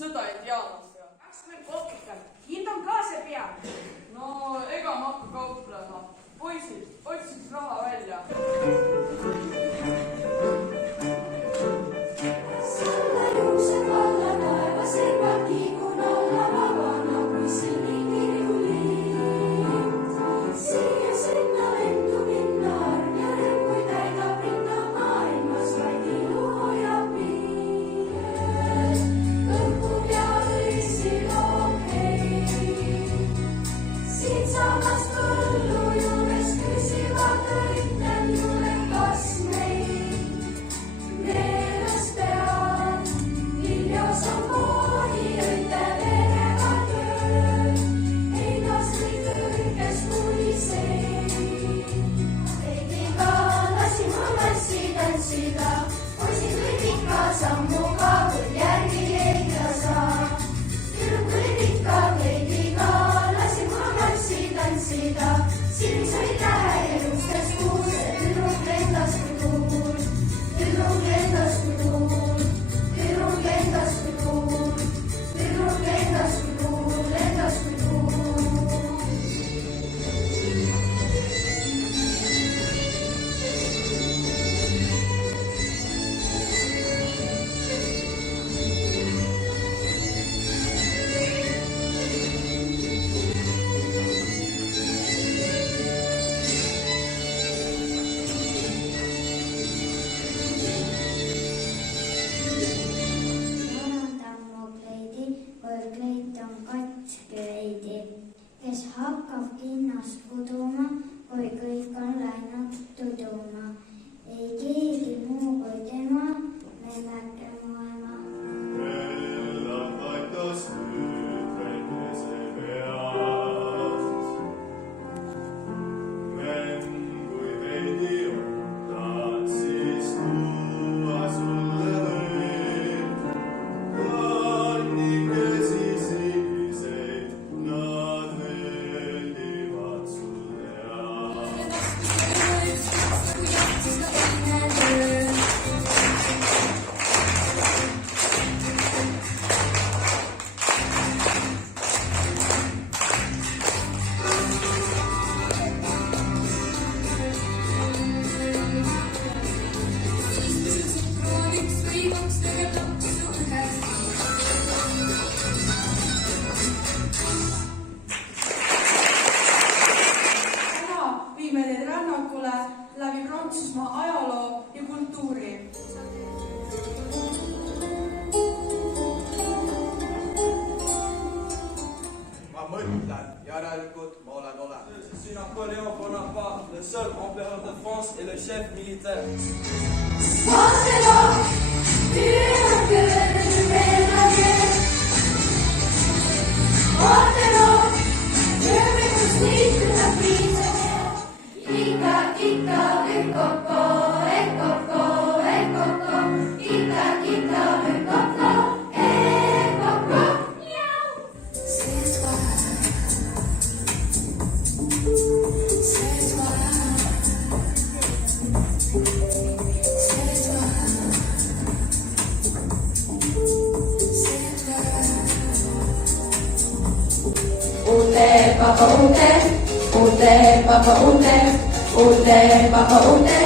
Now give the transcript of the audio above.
Seda ei teadnud ka. 20 kopikal. Hind on ka see peal. No ega ma hakka kauplema. Poisid, otsiks raha välja. Selle juukseb alla taeva servad liigun alla vabana kui sinine kirjulind. Siia sinna lendu minna argjärem, kui täidab rinda maailmas vaid ilu hoiab miired. Õhku peal rissiloob hei. Siit samast põllu juures küsivad õitlen juurde, kas meid meeles peab. Viljas on moodi õite verega tööl, ei kas või kõrges kui see. Heidiga lasin ma massi tantsida, poisid võid ikka sammuga, kui järgi leida saa. Tüdruk võid ikka heidiga, lasin ma massi tantsida, silmis olid tähe ja juustes kuul, see tüdruk lendas kui tuul. Tüdruk lendas kui tuul, tüdruk lendas kui tuul, tüdruk lendas kui tuul, lendas kui tuul. Tammukleidi, kui kleit on katki veidi, kes hakkab kinnast kuduma, kui kõik on läinud tuduma. Ei keegi muu kui tema, memeke mu ema. Elab aitas nüüd väikese peast. Memm, kui veidi ootad, siis tuua sulle võid. Kannikesi siniseid, nad meeldivad sulle Täna viime teid rännakule läbi Prantsusmaa ajaloo ja kultuuri. Ma mõtlen, järelikult ma olen olemas. Je suis Napoléon Bonaparte, le seul empereur de France et le chef militaire. Panthéon, tu es un cœur et je mets la mienne. Panthéon, je vais construire toute la prisonnière. Ika, ika, ekoko, ekoko, ekoko. Ika, ika, ekoko, ekoko. Miau. C'est toi. C'est toi. C'est toi. C'est toi. Ute, papa, ute, papa, ute, ute, papa, ute,